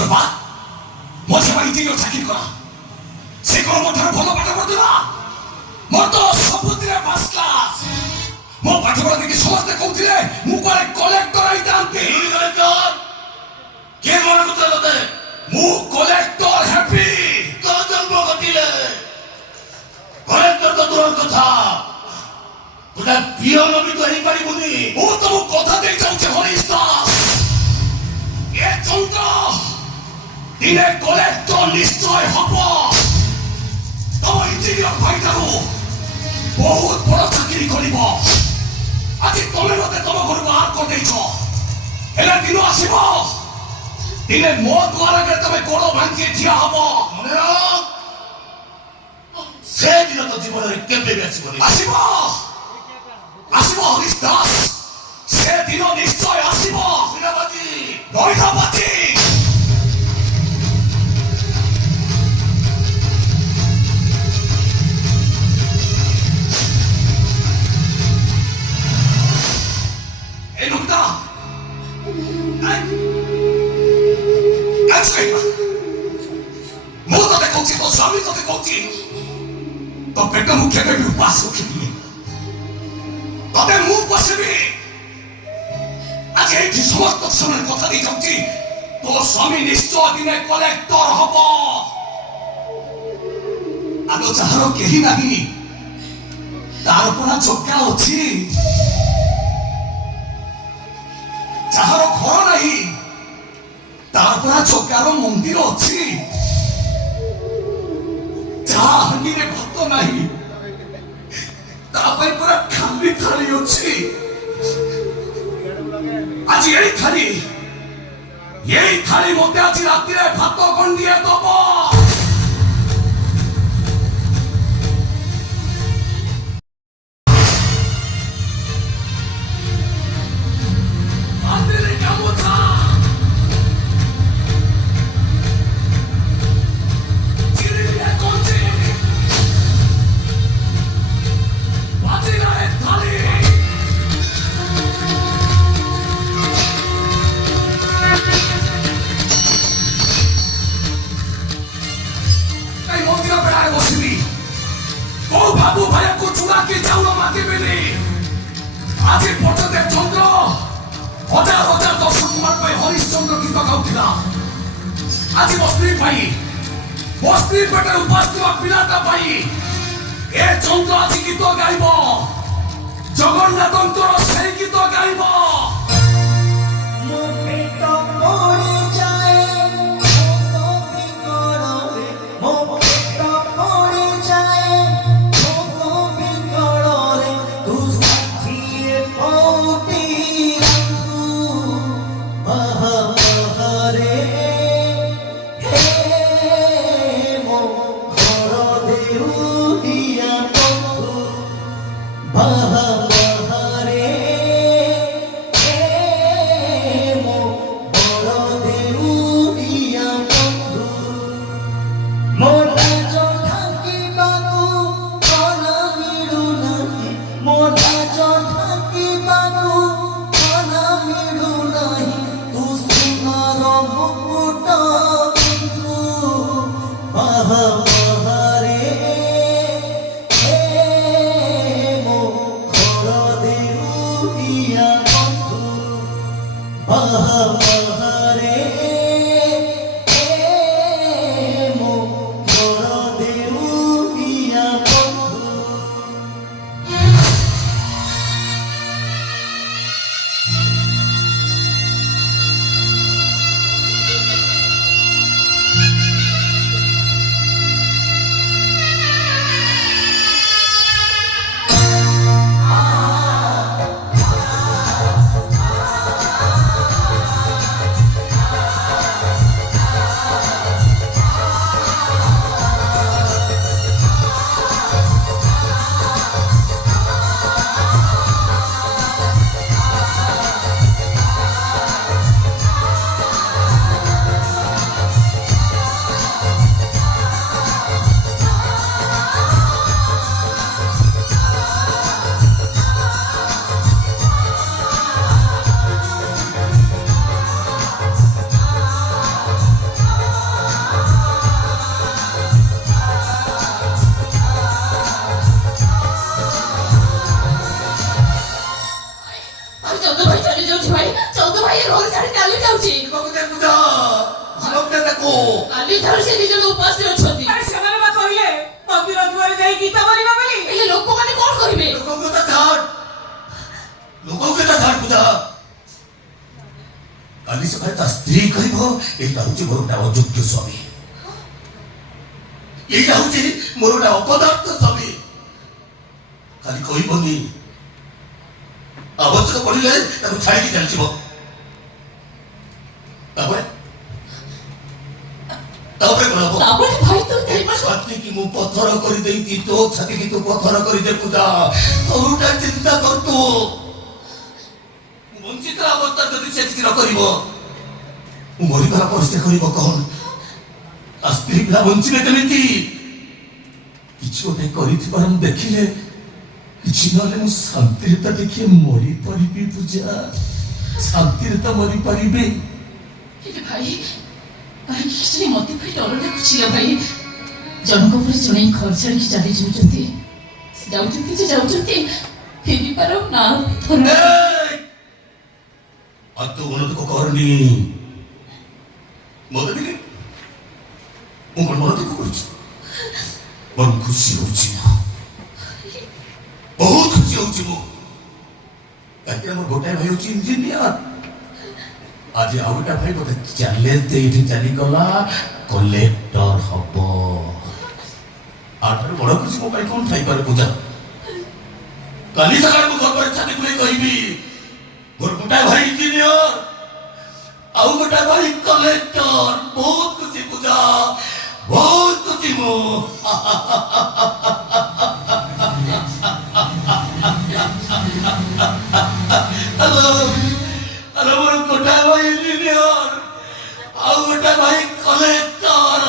설마 ମଝିବା engineer ଚାକିରି କରା ସେ କ'ଣ ମୋ ଠାରୁ ଭଲ ପାଠ ପଢୁଥିଲା? ମୋର ତ ସବୁଥିରେ ଫାର୍ଷ୍ଟ କ୍ଲାସ୍। ମୋ ପାଠ ପଢା ଦେଖି ସମସ୍ତେ କହୁଥିଲେ ମୁଁ କୁଆଡ଼େ କଲେକ୍ଟର ହେଇଥାନ୍ତି। କିଏ ମନେ କରୁଥିଲେ ତତେ? ମୁଁ କଲେକ୍ଟର ହେବି। ତୋ ଜନ୍ମ ଘଟିଲେ କଲେକ୍ଟର ତ ଦୂର କଥା, ଗୋଟେ ପିଅନ ବି ତ ହେଇପାରିବୁନି। ମୁଁ ତମକୁ କଥା ଦେଇ ଯାଉଛି ହରିଶ ଦାସ, ଏ ଚନ୍ଦ୍ର ଦିନେ କଲେକ୍ଟର ନିଶ୍ଚୟ ହବ। ତମ ଇଞ୍ଜିନିୟର ଭାଇଠାରୁ ବହୁତ ବଡ଼ ଚାକିରି କରିବ। ଆଜି ତମେ ମତେ ତମ ଘରୁ ବାହାର କରିଦେଇଛ, ହେଲେ ଦିନ ଆସିବ ଦିନେ ମୋ ଦ୍ୱାର ଆଗରେ ତମେ ଗୋଡ଼ ଭାଙ୍ଗି ଠିଆ ହବ। ମନେ ରଖ, ସେ ଦିନ ତ ଜୀବନରେ କେବେ ବି ଆସିବନି। ଆସିବ ଆସିବ ହରିଶ ଦାସ, ସେ ଦିନ ନିଶ୍ଚୟ ଆସିବ। ବୈରାବାଦୀ ଏ ନମିତା ମୁଁ ତତେ କହୁଛି, ତୋ ସ୍ୱାମୀ ତତେ କହୁଛି, ତୋ ପେଟ ମୁଁ କେବେ ବି ଉପାସ ରଖିବିନି, ତତେ ମୁଁ ପୋଷିବି। ଆଜି ଏଇଠି ସମସ୍ତ ସମୟରେ କଥା ଦେଇ ଯାଉଛି, ତୋ ସ୍ୱାମୀ ନିଶ୍ଚୟ ଦିନେ କଲେକ୍ଟର ହବ। ଆଗ ଯାହାର କେହି ନାହିଁ ତାର ପରା ଚକା ଅଛି, ଯାହାର ଘର ନାହିଁ ତାର ପରା ଚକାର ମନ୍ଦିର ଅଛି, ଯାହା ହାଣ୍ଡିରେ ଭାତ ନାହିଁ ତା ପାଇଁ ପରା ଖାଲି ଥାଳି ଅଛି। ଆଜି ଏଇ ଥାଳି ମତେ ଆଜି ରାତିରେ ଭାତ ଗଣ୍ଡିଏ ଦବ। বাবু ভাইয়াকে চুলাকে চাউল মাগিবেনি। আজি পর্যন্ত চন্দ্র হাজার হাজার দর্শক কুমার পাই হরিশচন্দ্র গীত গাউଥିଲା। আজি বস্ত্রী পাই বস্ত্রী পেটে উপাস ଥିବା ପିଲାଟା ପାଇ ଏ ଚନ୍ଦ୍ର ଆଜି ଗୀତ ଗାଇବ, ଜଗନ୍ନାଥଙ୍କର ସେଇ ଗୀତ ଗାଇବ। ତାକୁ କାଲିଠାରୁ ସେ ନିଜକୁ ଉପାସରେ ଅଛନ୍ତି। ଆରେ ସେମାନେ ବା କହିଲେ ମନ୍ଦିର ଦୁଆରେ ଯାଇ ଗୀତ ବୋଲିବା ବୋଲି। ହେଲେ ଲୋକମାନେ କଣ କହିବେ? ଲୋକଙ୍କୁ କଥା ଛାଡ, ଲୋକଙ୍କୁ କଥା ଛାଡ ପୂଜା। କାଲି ସକାଳେ ତା ସ୍ତ୍ରୀ କହିବ ଏଇଟା ହଉଛି ମୋର ଗୋଟେ ଅଯୋଗ୍ୟ ସ୍ୱାମୀ, ଏଇଟା ହଉଛି ମୋର ଗୋଟେ ଅପଦାର୍ଥ ସ୍ୱାମୀ। ଖାଲି କହିବନି, ଆବଶ୍ୟକ ପଡ଼ିଲେ ତାକୁ ଛାଡ଼ିକି ଚାଲିଯିବ। ତାପରେ କଣ ହବ? ତାପରେ ଭାଇ ତ ଛାତିକି ମୁଁ ପଥର କରିଦେଇଛି, ତୋ ଛାତିକି ତୁ ପଥର କରିଦେ ପୂଜା। ତୋଟା ଚିନ୍ତା କର, ତୁ ବଞ୍ଚିତ ଅବସ୍ଥା ଯଦି ସେ କିଛି ନ କରିବ, ମୁଁ ମରିବାର ପରିସ୍ଥିତି କରିବ କଣ? ତା ସ୍ତ୍ରୀ ପିଲା ବଞ୍ଚିବେ କେମିତି? କିଛି ଗୋଟେ କରିଥିବାର ମୁଁ ଦେଖିଲେ, କିଛି ନହେଲେ ମୁଁ ଶାନ୍ତିରେ ତ ଟିକେ ମରିପାରିବି ପୂଜା, ଶାନ୍ତିରେ ତ ମରିପାରିବି। ହେଲେ ଭାଇ କାହିଁକି କିଛି ମତେ ଭାଇ ଡର ଲାଗୁଛି ଭାଇ। ଜଣଙ୍କ ଉପରେ ଜଣେ ଘର ଛାଡ଼ିକି ଚାଲି ଯାଉଛନ୍ତି, ଯାଉଛନ୍ତି ଯେ ଯାଉଛନ୍ତି, ଫେରିବାର ନା ତୁ ମନଦୁଃଖ କରନି। ମତେ ଟିକେ ମୁଁ କଣ ମନଦୁଃଖ କରୁଛି? ବଡ଼ ଖୁସି ହଉଛି, ବହୁତ ଖୁସି ହଉଛି ମୁଁ। କାହିଁକି ଆମର ଗୋଟାଏ ଭାଇ ହଉଛି ଇଞ୍ଜିନିୟର, ଆଜି ଆଉ ଗୋଟେ ଭାଇ ଗୋଟେ ଚ୍ୟାଲେଞ୍ଜ ଦେଇଠି ଚାଲିଗଲା, କଲେକ୍ଟର ହବ। ଆଠାରୁ ବଡ଼ ଖୁସି ମୋ ପାଇଁ କଣ ଥାଇପାରେ ପୂଜା? କାଲି ସକାଳେ ମୁଁ ଘର ପରେ ଛାତି ବୁଲେଇ କହିବି ମୋର ଗୋଟାଏ ଭାଇ ଇଞ୍ଜିନିୟର, ଆଉ ଗୋଟାଏ ଭାଇ କଲେକ୍ଟର। ବହୁତ ଖୁସି ପୂଜା, ବହୁତ ଖୁସି ମୁଁ। ଆଲୋ ମୋର ଗୋଟାଏ ଭାଇ ଇଞ୍ଜିନିୟର, ଆଉ ଗୋଟାଏ ଭାଇ କଲେକ୍ଟର।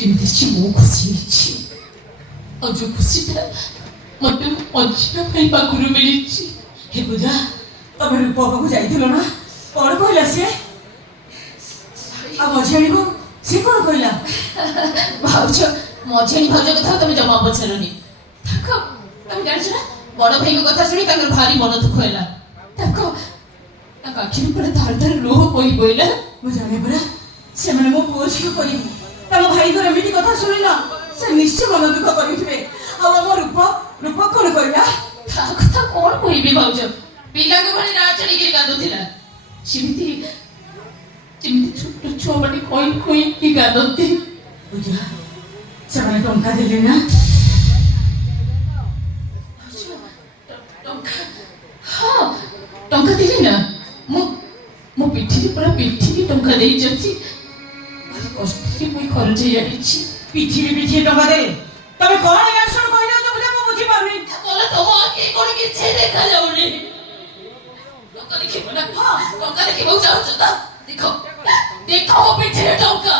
ଯେମିତି ଅଛି ମୁଁ ଖୁସି ହେଇଛି, ଆଉ ଯୋଉ ଖୁସିଟା ମତେ ମଝିଆ ଭାଇ ପାଖରୁ ମିଳିଛି। ହେ ପୂଜା, ତମେ ରୂପ ପାଖକୁ ଯାଇଥିଲ ନା? କଣ କହିଲା ସିଏ? ଆଉ ମଝି ଆଣିବ ସେ କଣ କହିଲା? ଭାଉଜ ମଝିଆଣି ଭାଉଜ କଥା ତମେ ଜମା ପଚାରନି। ତମେ ଜାଣିଛ ନା, ବଡ ଭାଇଙ୍କ କଥା ଶୁଣି ତାଙ୍କର ଭାରି ମନ ଦୁଃଖ ହେଲା। ତାଙ୍କ ଆଖିରୁ ପୁରା ଧାର ଧାର ଲୁହ ବୋହି ବୋହିଲା। ମୁଁ ଜାଣେ ପରା, ସେମାନେ ମୋ ପୁଅ ଝିଅ କରିବୁ। ତାଙ୍କ ଭାଇଙ୍କର ଏମିତି କଥା ଶୁଣିଲା, ସେ ନିଶ୍ଚୟ ମନ ଦୁଃଖ କରିଥିବେ। ଆଉ ଆମ ରୂପ କଣ କହିଲା? ତା କଥା କଣ କହିବି ଭାଉଜ, ପିଲାଙ୍କ ଭଳି ରାହା ଛାଡ଼ିକିରି କାନ୍ଦୁଥିଲା, ଯେମିତି ଛୋଟ ଛୁଆମାନେ କଇଁ କଇଁକି କାନ୍ଦନ୍ତି। ପୂଜା, ସେମାନେ ଟଙ୍କା ଦେଲେ ନା? ହଁ ଟଙ୍କା ଦେଲି ନା, ମୋ ପିଠିରେ ପୁରା ପିଠିରେ ଟଙ୍କା ଦେଇଛନ୍ତି। କଷ୍ଟରେ ମୁଁ ଖର୍ଚ୍ଚ ହେଇଯାଇଛି। ପିଠିରେ ଟଙ୍କା ଦେଲେ? ତମେ କଣ ରିଆକ୍ସନ କହିଲ ତ ପୂଜା, ମୁଁ ବୁଝିପାରୁନି। ବୋଲେ ତମ ଆଖି କଣ କିଛି ଦେଖାଯାଉନି? ଟଙ୍କା ଦେଖିବ ନା? ଟଙ୍କା ଦେଖିବାକୁ ଚାହୁଁଛ ତ? ଦେଖ ଦେଖ ମୋ ପିଠିରେ ଟଙ୍କା।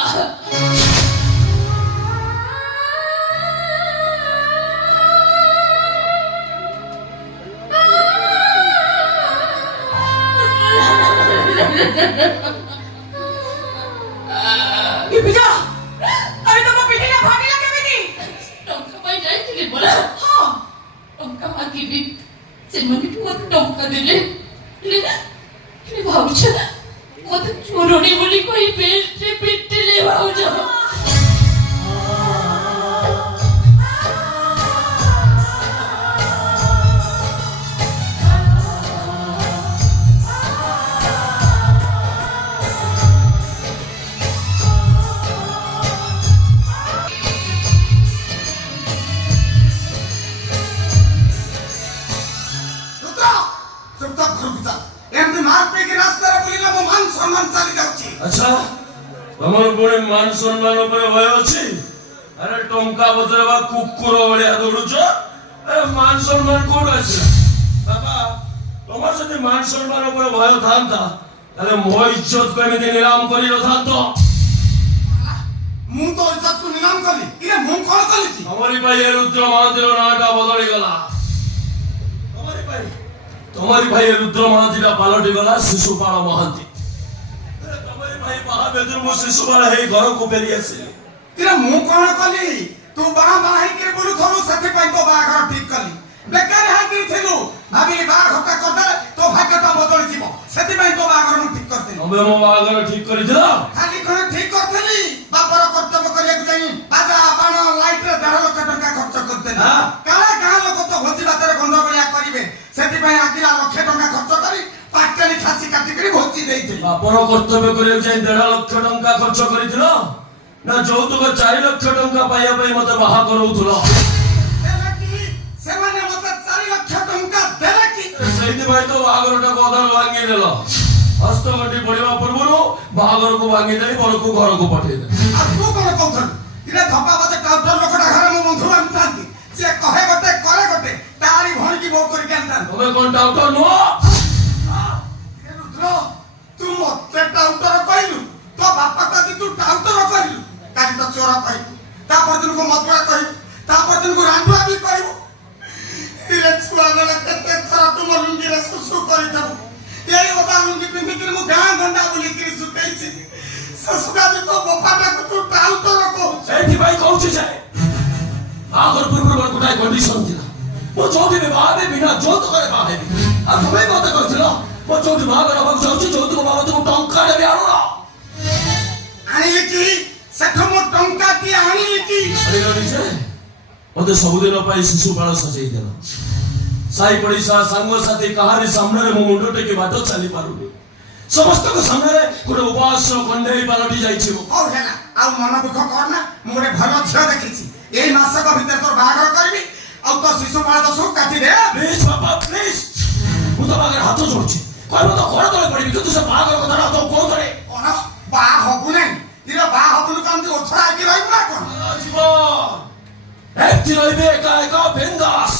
ପୂଜା, ଆରେ ତମ ପିଠିଟା ଭାଙ୍ଗିଲା କେମିତି? ଟଙ୍କା ପାଇଁ ଯାଇଥିଲି ପରା। ହଁ, ଟଙ୍କା ମାଗିବି, ସେମାନେ ମୋତେ ଟଙ୍କା ଦେଲେ। ହେଲେ ଭାଉଜ ମୋତେ ଚୋରଣୀ ବୋଲି କହି ବେଲ୍ଟରେ ପିଟିଲେ ଭାଉଜ। আচ্ছা তোমার পুଣି মান সম্মান উপরে ভয় ଅଛି? আরে টঙ্কা বদলেবা কুকুর ভଳିଆ দৌড়ুଛ, মান সম্মান কোଉଠୁ ଆସିଲା? বাবা তোমার যদি মান সম্মান উপরে ভয় থাকতা ତାହେଲେ ମୋ ଇଜ୍ଜତ କେମିତି ନିଲାମ କରି ରଥାନ୍ତ? ମୁଁ ତ ଇଜ୍ଜତକୁ ନିଲାମ କଲି। ଇରେ ମୁଁ କଣ କଲି କି? ତମରି ପାଇଁ ଏ ରୁଦ୍ର ମହାନ୍ତିର ନାଁଟା ବଦଳିଗଲା। ତମରି ଭାଇ ରୁଦ୍ର ମହାନ୍ତିଟା ପାଲଟି ଗଲା ଶିଶୁପାଳ ମହାନ୍ତି। ତମରି ଭାଇ ମହାବେଦରୁ ମୁଁ ଶିଶୁପାଳ ହେଇ ଘରକୁ ଫେରି ଆସିଲି। ଇରେ ମୁଁ କଣ କଲି? ତୁ ବାହା ହେଇକିରି ବୁଲୁଥଲୁ, ସେଥିପାଇଁ ତୋ ବାହାଘର ଠିକ କଲି। ବେକାର ହେଇକିରି ଥିଲୁ, ଭାବିଲି ବାହାଘରଟା କରିଦେଲେ ତୋ ଭାଗ୍ୟଟା ବଦଳିଯିବ, ସେଥିପାଇଁ ତୋ ବାହାଘର ମୁଁ ଠିକ କରିଥିଲି। ତମେ ମୋ ବାହାଘର ଠିକ କରିଥିଲ? ଖାଲି କଣ ଠିକ କରିଥିଲି? ବାପର କର୍ତ୍ତବ୍ୟ କରିବାକୁ ଯାଇ ବାଜା ବାଣ ଲାଇଟରେ 1.5 ଲକ୍ଷ ଟଙ୍କା ଖର୍ଚ୍ଚ କରିଥିଲି। କାଳେ ଗାଁ ଲୋକ ତ ଭୋଜି ଭାତରେ ଗଣ୍ଡଗୋଳିଆ କରିବେ, ସେଥିପାଇଁ ଆଗିରା 1 ଲକ୍ଷ ଟଙ୍କା ଖର୍ଚ୍ଚ କରି ପାଟଲି ଖାସି କାଟିକିରି ଭୋଜି ଦେଇଥିଲି। ବାପର କର୍ତ୍ତବ୍ୟ କରିବାକୁ ଯାଇ 1.5 ଲକ୍ଷ ଟଙ୍କା ଖର୍ଚ୍ଚ କରିଥିଲ ନା ଯୌତୁକ 4 ଲକ୍ଷ ଟଙ୍କା ପାଇବା ପାଇଁ ମତେ ବାହା କରଉଥିଲ? ସେମାନେ ମତେ 4 ଲକ୍ଷ ଟଙ୍କା ଦେଲେ କି? ସେଇଥିପାଇଁ ତ ବାହାଘରଟାକୁ ଅଧାରୁ ଭାଙ୍ଗିଦେଲ। ହସ୍ତଗଣ୍ଠି ପଡିବା ପୂର୍ବରୁ ବାହାଘରକୁ ଭାଙ୍ଗି ଦେଇ ବରକୁ ଘରକୁ ପଠେଇଦେଲ। ଆଉ ତୁ କଣ କହୁଥିଲୁ? ଇରେ ଧପା ବାଜେ କାଉଣ୍ଟର ଲୋକଟା ଘରେ ମୋ ବନ୍ଧୁ ଆଣିଥାନ୍ତି, ସିଏ କହେ ଗୋଟେ କରେ ଗୋଟେ, ତାରି ଭଣିକି ବୋଉ କରିକି ଆଣିଥାନ୍ତି। ତମେ କଣ ଟାଉଟର ନୁହଁ? ରୁଦ୍ର, ତୁ ମତେ ଟାଉଟର କହିଲୁ? ତୋ ବାପା କହି ତୁ ଟାଉଟର କହିଲୁ? କାଲି ତ ଚୋର କହିବୁ, ତା ପରଦିନକୁ ମଦୁଆ କହିବୁ, ତା ପରଦିନକୁ ରାଣ୍ଡୁଆ ବି କହିବୁ। ଇରେ ଛୁଆ ବେଳେ କେତେ ଥର ତୁମ ଲୁଙ୍ଗିରେ ସୁସୁ କରିଥାଉ। ଏଇ ଓଦା ଲୁଙ୍ଗି ପିନ୍ଧିକିରି ମୁଁ ଗାଁ ଗଣ୍ଡା ବୁଲିକିରି ଶୁକେଇଛି। ଶୁକାଜି ତୋ ବୋପାଟାକୁ ତୁ ଟାଉଟର କହୁଛୁ। ସେଇଥିପାଇଁ କହୁଛି ଯେ ବାହାଘର ପୂର୍ବରୁ ମୋର ଗୋଟାଏ କଣ୍ଡିସନ ଥିଲା, ମୁଁ ଯୋଉଠି ବି ବାହା ହେବି ବିନା ଯୌତୁକରେ ବାହା ହେବି। ଆଉ ତମେ ମତେ କହିଥିଲ ମୁଁ ଯୋଉଠି ବାହାଘର ହବାକୁ ଯାଉଛି ଯୌତୁକ ବାବଦକୁ ଟଙ୍କା ଦେବି, ଆଣୁନ। ଆଣିଲି କି? ସେଠୁ ମୁଁ ଟଙ୍କାଟିଏ ଆଣିଲି କି? ଆଣିଲନି ଯେ ମତେ ସବୁଦିନ ପାଇଁ ଶିଶୁପାଳ ସଜେଇ ଦେଲ। ସାଇ ପଡିଶା ସାଙ୍ଗସାଥି କାହାରି ସାମ୍ନାରେ ମୋ ମୁଣ୍ଡ ଟେକି ବାଟ ଚାଲି ପାରୁନି। ସମସ୍ତଙ୍କ ସାମ୍ନାରେ ଗୋଟେ ଉପାସ କଣ୍ଢେଇ ପାଲଟି ଯାଇଛି। ହଉ ହେଲା, ଆଉ ମନ ଦୁଃଖ କରନା। ମୁଁ ଗୋଟେ ଭଲ ଝିଅ ଦେଖିଛି, ଏଇ ମାସକ ଭିତରେ ତୋର ବାହାଘର କରିବି। ଆଉ ତୋ ଶିଶୁପାଳ ଦୋଷକୁ କାଟିଦେ। ପ୍ଲିଜ ବାପା ପ୍ଲିଜ, ମୁଁ ତ ବାହାଘର ହାତ ଯୋଡୁଛି। କହିବ ତ ଘର ତଳେ ପଡିବି, କିନ୍ତୁ ସେ ବାହାଘର କଥାଟା ତ କୋଉ ତଳେ। କଣ ବାହା ହବୁ ନାହିଁ? ଇରେ ବାହା ହବୁନି କାନ୍ତି ଓଛରା ହେଇକି ରହିବୁ ନା କଣ? ଜୀବନ ଏଠି ରହିବି ଏକା ଏକା ବିନ୍ଦାସ।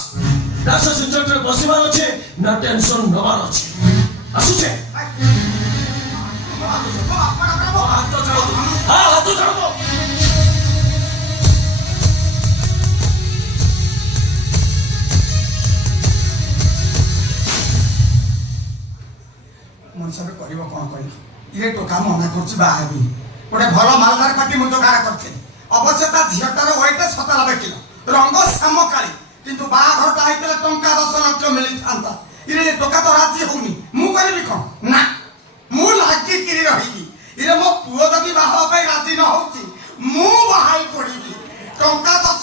ନା ସେ ସିଞ୍ଚରରେ ବସିବାର ଅଛି, ନା ଟେନସନ ନେବାର ଅଛି। ଆସୁଛେ ହାତ ଛାଡନ୍ତୁ, ହଁ ହାତ ଛାଡନ୍ତୁ। ମଣିଷରେ କରିବ କଣ କହିଲ? ଇଏ ଟୋକା ମନା କରୁଛି ବାହା ହେବିନି। ଗୋଟେ ଭଲ ମାଲଦାର ପାଟି ମୁଁ ଯୋଗାଡ଼ କରିଥିଲି। ଅବଶ୍ୟ ତା ଝିଅଟାର ୱେଟ 97 କିଲୋ, ରଙ୍ଗ ଶ୍ୟାମକାଳୀ, କିନ୍ତୁ ବାହାଘରଟା ହେଇଥିଲେ ଟଙ୍କା 10 ଲକ୍ଷ ମିଳିଥାନ୍ତା। ଇରେ ଟୋକା ତ ରାଜି ହଉନି, ମୁଁ କରିବି କଣ? ନା, ମୁଁ ଲାଗିକିରି ରହିବି। ଇରେ ମୋ ପୁଅ ଯଦି ବାହା ହେବା ପାଇଁ ରାଜି ନ ହଉଛି, ମୁଁ ବାହାଇ ପଡିବି। ଟଙ୍କା 10